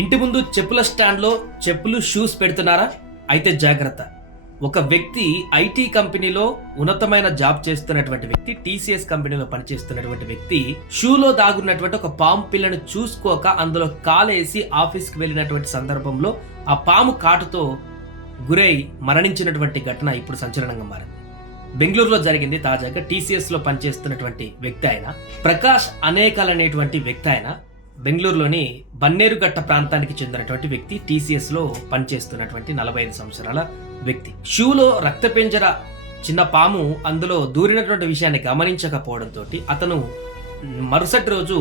ఇంటి ముందు చెప్పుల స్టాండ్లో చెప్పులు షూస్ పెడుతున్నారా? అయితే జాగ్రత్త. ఒక వ్యక్తి ఐటీ కంపెనీలో ఉన్నతమైన జాబ్ చేస్తున్నటువంటి వ్యక్తి, టీసీఎస్ కంపెనీలో పనిచేస్తున్నటువంటి వ్యక్తి షూలో దాగున్నటువంటి ఒక పాము పిల్లను చూసుకోక అందులో కాలేసి ఆఫీస్కి వెళ్ళినటువంటి సందర్భంలో ఆ పాము కాటుతో గురై మరణించినటువంటి ఘటన ఇప్పుడు సంచలనంగా మారింది. బెంగళూరులో జరిగింది. తాజాగా టీసీఎస్ లో పనిచేస్తున్నటువంటి వ్యక్తి ఆయన ప్రకాష్ అనేకల్ అనేటువంటి వ్యక్తి ఆయన బెంగళూరులోని బన్నేరుగట్ట ప్రాంతానికి చెందినటువంటి వ్యక్తి, టీసీఎస్ లో పనిచేస్తున్నటువంటి 45 సంవత్సరాల వ్యక్తి. షూలో రక్తపింజర చిన్న పాము అందులో దూరినటువంటి విషయాన్ని గమనించకపోవడంతో అతను మరుసటి రోజు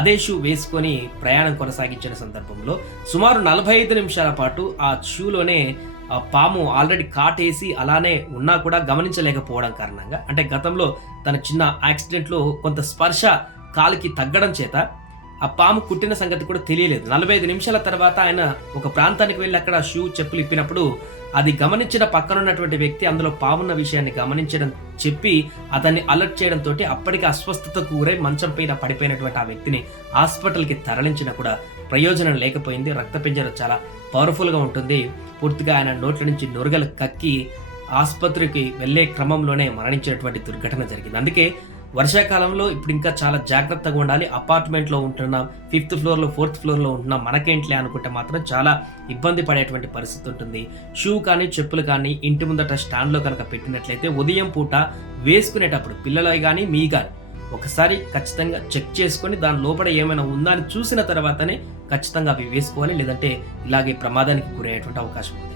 అదే షూ వేసుకొని ప్రయాణం కొనసాగించిన సందర్భంలో సుమారు 45 నిమిషాల పాటు ఆ షూలోనే ఆ పాము ఆల్రెడీ కాటేసి అలానే ఉన్నా కూడా గమనించలేకపోవడం కారణంగా, అంటే గతంలో తన చిన్న యాక్సిడెంట్లో కొంత స్పర్శ కాలికి తగ్గడం చేత ఆ పాము కుట్టిన సంగతి కూడా తెలియలేదు. 45 నిమిషాల తర్వాత ఆయన ఒక ప్రాంతానికి వెళ్ళి అక్కడ షూ చెప్పులు ఇప్పినప్పుడు అది గమనించిన పక్కనున్నటువంటి వ్యక్తి అందులో పామున్న విషయాన్ని గమనించడం చెప్పి అతన్ని అలర్ట్ చేయడంతో అప్పటికి అస్వస్థతకు గురై మంచం పైన పడిపోయినటువంటి ఆ వ్యక్తిని హాస్పిటల్కి తరలించినా కూడా ప్రయోజనం లేకపోయింది. రక్తపింజర చాలా పవర్ఫుల్గా ఉంటుంది. పూర్తిగా ఆయన నోట్ల నుంచి నురగలు కక్కి ఆసుపత్రికి వెళ్లే క్రమంలోనే మరణించినటువంటి దుర్ఘటన జరిగింది. అందుకే వర్షాకాలంలో ఇప్పుడు ఇంకా చాలా జాగ్రత్తగా ఉండాలి. అపార్ట్మెంట్లో ఉంటున్నాం, 5th ఫ్లోర్లో 4th ఫ్లోర్లో ఉంటున్నాం, మనకేంట్లే అనుకుంటే మాత్రం చాలా ఇబ్బంది పడేటువంటి పరిస్థితి ఉంటుంది. షూ కానీ చెప్పులు కానీ ఇంటి ముందట స్టాండ్లో కనుక పెట్టినట్లయితే ఉదయం పూట వేసుకునేటప్పుడు పిల్లలు కానీ మీ కానీ ఒకసారి ఖచ్చితంగా చెక్ చేసుకొని దాని లోపల ఏమైనా ఉందా అని చూసిన తర్వాతనే ఖచ్చితంగా అవి వేసుకోవాలి. లేదంటే ఇలాగే ప్రమాదానికి గురయ్యేటువంటి అవకాశం ఉంది.